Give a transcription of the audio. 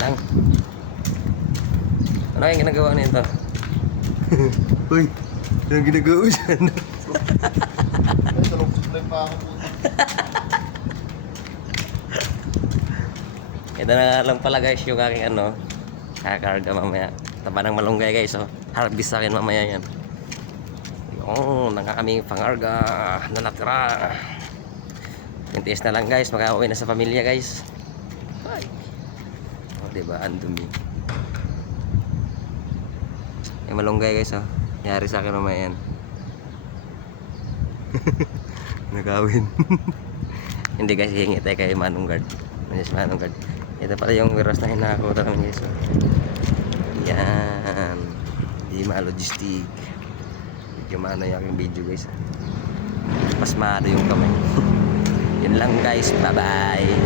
lang. Ano yung ginagawa nito? Uy, anong ginagawa dyan? Ay, talong-suklay pa ako po. Ito na lang pala guys yung aking ano, kakarga mamaya. Taba ng malunggay guys, oh. Harvest sa akin mamaya yan. Yung kami pangarga na natira. Tintiis na lang guys, makauwi na sa pamilya guys. Ay. O diba, ang dumi. Yung malunggay guys, oh. Nangyari sa akin mamaya yan. Nagawin. Hindi guys, hihingi tayo kay Manong Guard. Si Manong Guard. Ito pala yung wiras na hinakuta namin guys. Yan. Dima Logistic. Medyo maano yung aking video guys. Mas maano yung kamay. Yun lang guys. Bye bye.